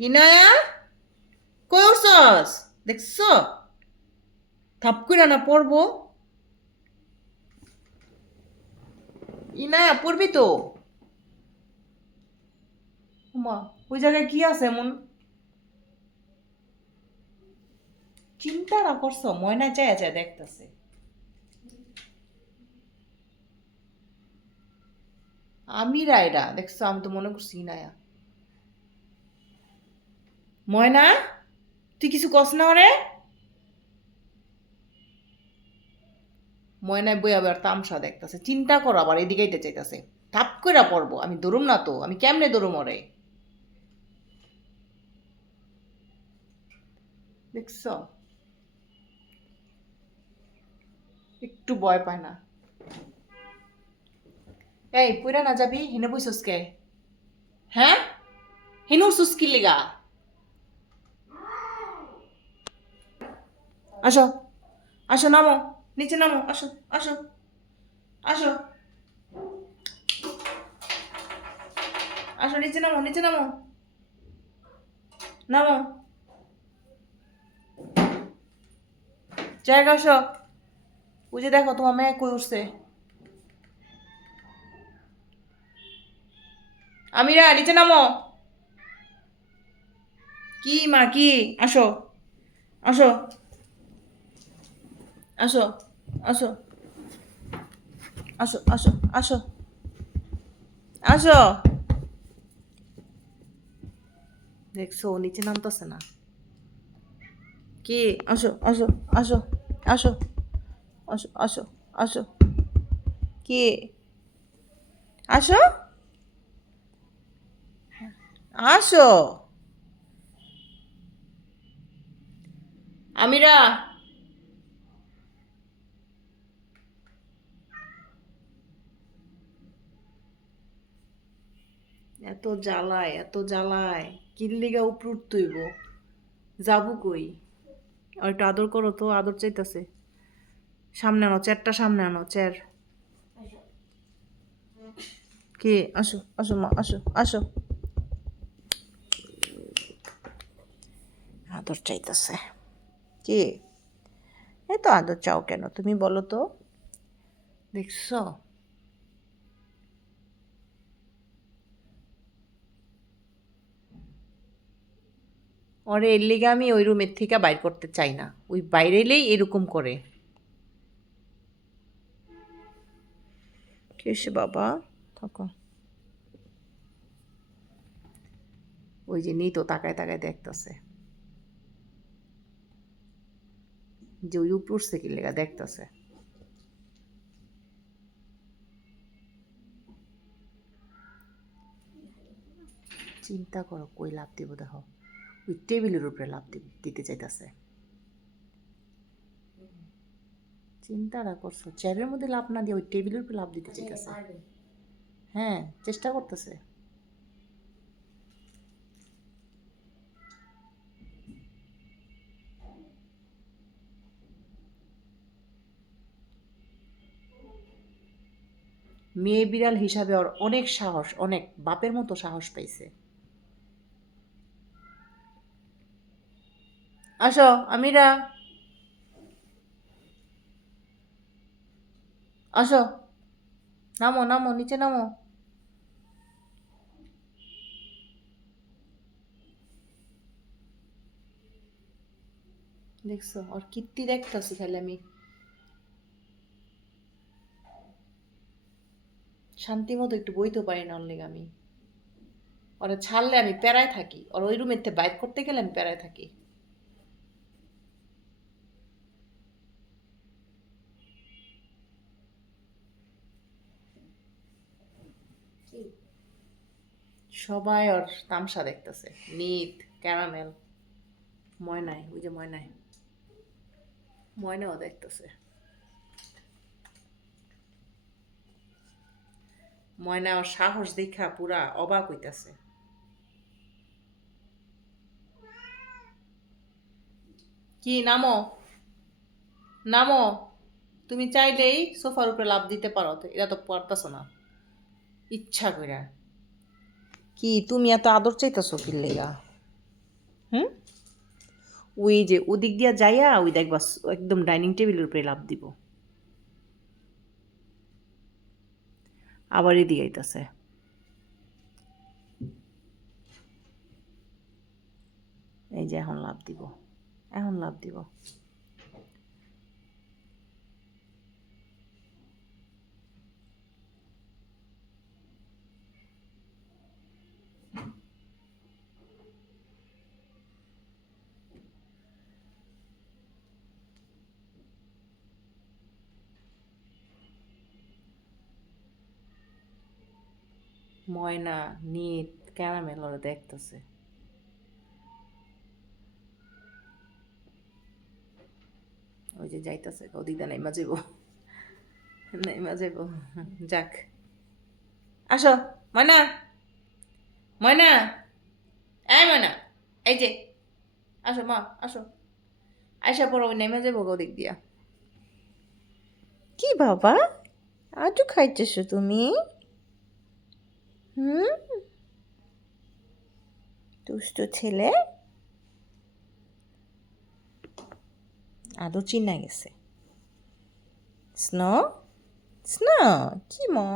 ইনায়া কই উঠছস দেখছ থাপ কইরা না পড়বো ইনায়া পড়বি তো মা ওই জায়গায় কি আছে এমন চিন্তা না করছো ময়না চায় চায় দেখতেছে আমি রায়রা দেখছো আমি তো মনে করছি ইনায়া ময়না তুই কিছু কস না রে ময়নায় বই আবার তামসা দেখতেছে চিন্তা করো আবার এদিকে এটা চাইতেছে ঠাপ কইরা পড়বো আমি দৌড়ুম না তো আমি কেমনে দৌড়ুম ওরে দেখছ একটু ভয় পায় না এই পুরা না যাবি হেনে বইছস কে হ্যাঁ হেনুর সুস্কি লিগা আসো আসো নামো নিচে নামো আসো আসো আসো আসো নিচে নামো নিচে নামো নামো জায়গা আসো ওই যে দেখো তোমার মেয়ে কই উঠছে আমিরা নিচে নামো কি মা কি আসো আসো আসো আসো আসো আসো আসো আসো দেখছো ও নিচে নামতেছে না কি আসো আসো আসো আসো আসো আসো আসো কি আসো আসো আমিরা এত জ্বালায় এত জ্বালায় কিল্লিগা উপর তুইব যাবো কই আর একটু আদর করো তো আদর চাইতেছে সামনে আনো চেয়ারটা সামনে আনো চেয়ার কে আসো আসো মা আসো আসো আদর চাইতেছে কে এই তো আদর চাও কেন তুমি বলো তো দেখছো ওরে এর লিগে আমি ওই রুমের থেকে বাইর করতে চাই না ওই বাইরে এলেই এরকম করে কেসে বাবা থাকো ওই যে নিতো তাকায় তাকায় দেখতেছে যে ওই উপর উঠছে কি লেগা দেখতেছে চিন্তা করো কই লাভ দিব দেখো ওই টেবিলের উপরে লাভ দিতে চাইতেছে চিন্তাটা করছো চেয়ারের মধ্যে লাভ না দিয়ে ওই টেবিলের উপরে লাভ দিতে চাইতেছে হ্যাঁ চেষ্টা করতেছে মেয়ে বিড়াল হিসাবে ওর অনেক সাহস অনেক বাপের মতো সাহস পাইছে আসো আমিরা আসো নামো নামো নিচে নামো দেখছো ওর কীর্তি দেখতেছি খালি আমি শান্তি মতো একটু বইতে পারি না ওর লেগে আমি ওরা ছাড়লে আমি প্যারায় থাকি ওর ওই রুমের থেকে বাইর করতে গেলে আমি প্যারায় থাকি সবাই ওর তামসা দেখতেছে নিত ক্যারামেল ময়নায় ওই যে ময়নায় ময়নাও দেখতেছে ময়না ওর সাহস দেখা পুরা অবাক হইতাছে কি নামো নামো তুমি চাইলেই সোফার উপরে লাফ দিতে পারো তো এটা তো পারতাছো না ইচ্ছা কইরা কি তুমি এত আদর চাইতেছো কি লেগা হুম, ওই যে ওদিক দিয়া যাইয়া ওই দেখবা একদম ডাইনিং টেবিলের উপরে লাফ দিব, আবার এদিকে আইতাছে। এই যে এখন লাফ দিব, এখন লাফ দিব। ময়না নিত ক্যারামেল ওরা দেখতেছে। ওই যে যাইতাছে, ওদিক দিয়ে নাইমা যাইব, নাইমা যাইব। যাক, আসো ময়না, ময়না, এই ময়না, এই যে আসো মা, আসো, আয়সা পড়ো, ওই নাইমা যাইব ওদিক দিয়া। কি বাবা, আজও খাইতেছো তুমি? হুম, দুষ্ট ছেলে। আদৌ চিনা গেছে। স্নো, স্নো, কি মা,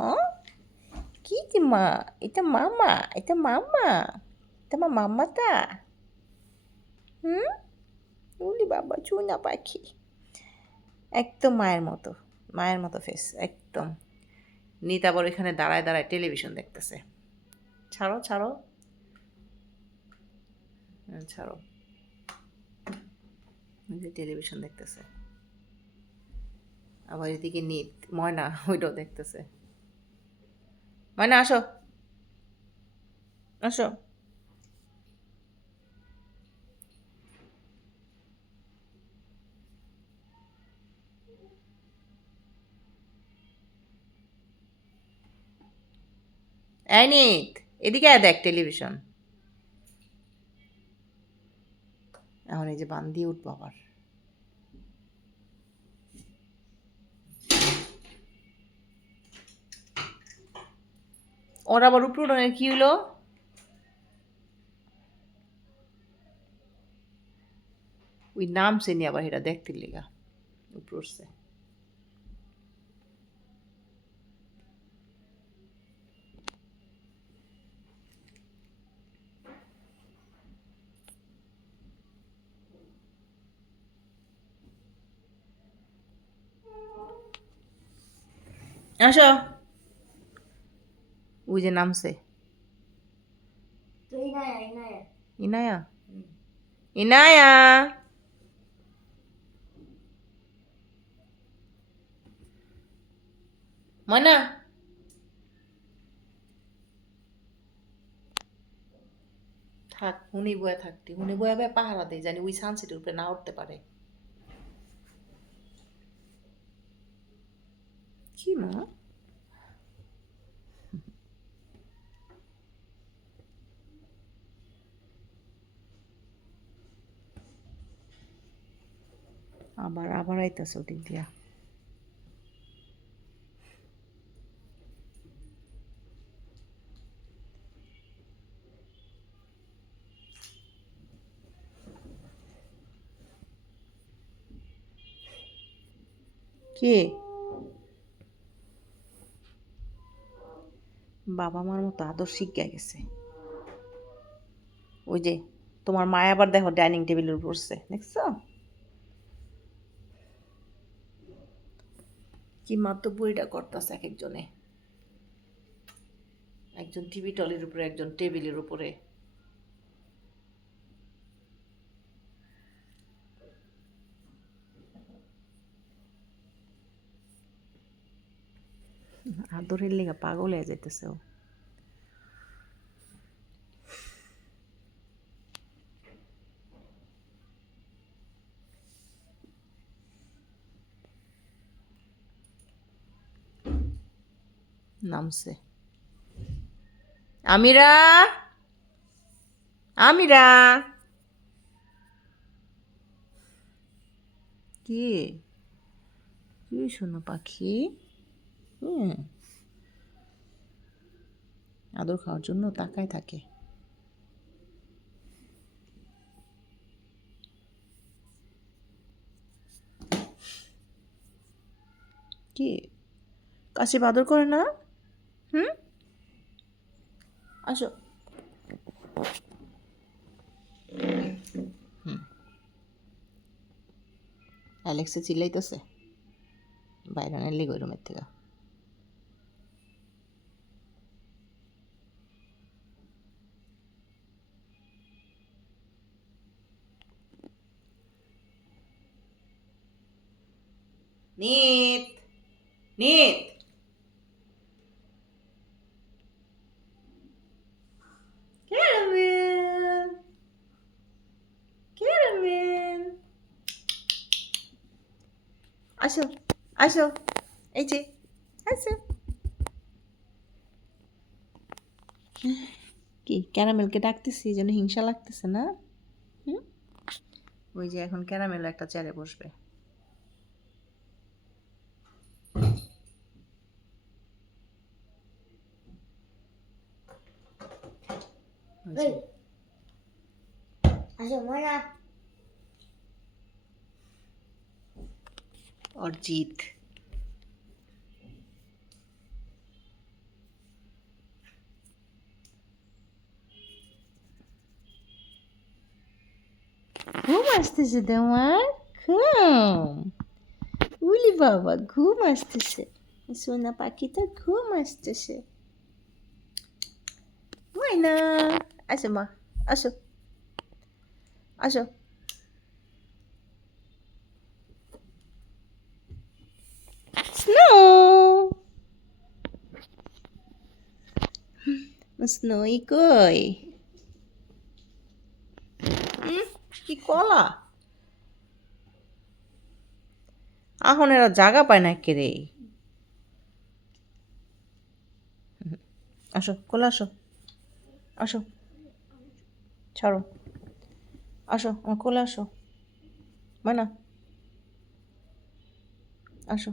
কি কি মা, এটা মামা, এটা মামা, এটা আমার মামাটা। হুম, উলি বাবা চুনা পাখি, একদম মায়ের মতো, মায়ের মতো ফেস একদম। নিত আবার এখানে দাঁড়ায় দাঁড়ায় টেলিভিশন দেখতেছে। ছাড়ো ছাড়ো, ছাড়ো, টেলিভিশন দেখতেছে। আবার এদিকে নিত ময়না ওইটাও দেখতেছে। ময়না আসো, আসো। এই নিত, এদিকে আয় দেখ টেলিভিশন। এখন এই যে বান দিয়ে উঠবো আবার। ওর আবার উপর উঠোনের কি হলো? ওই নামছে নি আবার এটা দেখতে লেগা উপর উঠছে। আসো, ওই যে নামছে। ইনায়া, ইনায়া, ময়না, থাক হুনি বয়া থাকতি, হুনি বয়া বয়া পাহারা দেয়, জানি ওই সানসেটের উপরে না উঠতে পারে। কি মা, আবার আবার আইতাছে ওদিক দিয়া। কি বাবা মার মতো আদর শিখা গেছে। ওই যে তোমার মায় আবার দেখো ডাইনিং টেবিলের উপর বসছে, দেখছো কি মাতব্বরিটা করতেছে এক একজনে। একজন টিভি টলের উপরে, একজন টেবিলের উপরে। আদরের লেগা পাগল হয়ে যাইতেছে ও। নামছে। আমিরা, আমিরা, কি কি শোনো পাখি? হুম, আদর খাওয়ার জন্য তাকায় থাকে। কি কাশি বাদর করে না? হুম, আসো। অ্যালেক্সে চিল্লাইতেছে বাইরে আনলি ওই রুমের থেকে। নিত নিত ক্যারামেল ক্যারামেল আসো আসো এই যে আসো। কি ক্যারামেলকে ডাকতেছি যেন হিংসা লাগতেছে না? হুম, ওই যে এখন ক্যারামেল একটা চেয়ারে বসবে। অর্জিত ঘুম আসতেছে তোমার? ঘুম, উলি বাবা ঘুম আসতেছে, সোনা পাখিটা ঘুম আসতেছে। ময়না আসো মা, আসো আসো। স্নো স্নোই কই? কি কলা এখন এরা জাগা পায় না কে রে। আসো কোলে আসো, আসো ছাড়ো, আসো আমার কোলে আসো ময়না, আসো।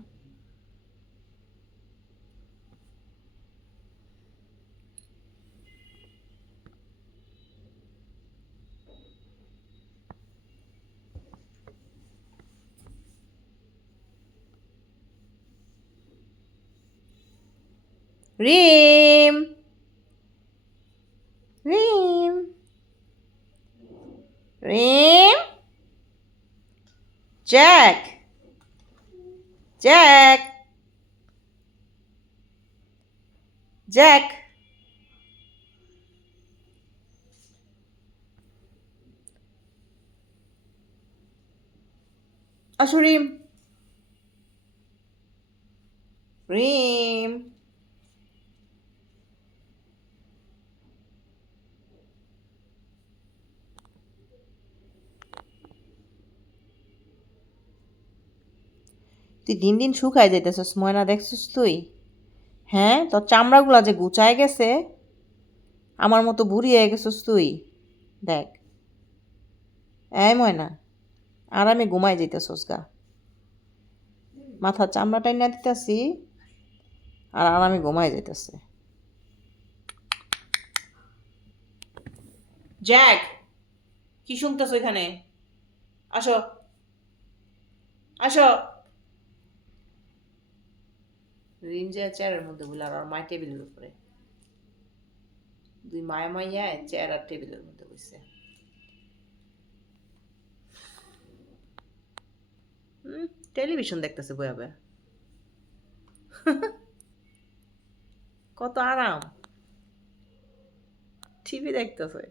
রিম রিম রিম জ্যাক জ্যাক জ্যাক আসো রিম রিম। তুই দিন দিন শুকায় যাইতেছস ময়না, দেখছস তুই? হ্যাঁ তোর চামড়াগুলা যে গুচায় গেছে, আমার মতো বুড়ি হয়ে গেছস তুই। দেখ এই ময়না, আরামে ঘুমাই যাইতেছস গা, মাথার চামড়া টাইনা দিতেছি আর আরামে ঘুমাই যাইতেছে। জ্যাক কি শুনতেছ এখানে? আসো আসো। রিম যে চেয়ারের মধ্যে বলে আর ওর মায়ের টেবিলের উপরে, দুই মায়া মাইয়া চেয়ার আর টেবিলের মধ্যে বসছে। টেলিভিশন দেখতেছে বয়া বয়া। কত আরাম, টিভি দেখতেছে।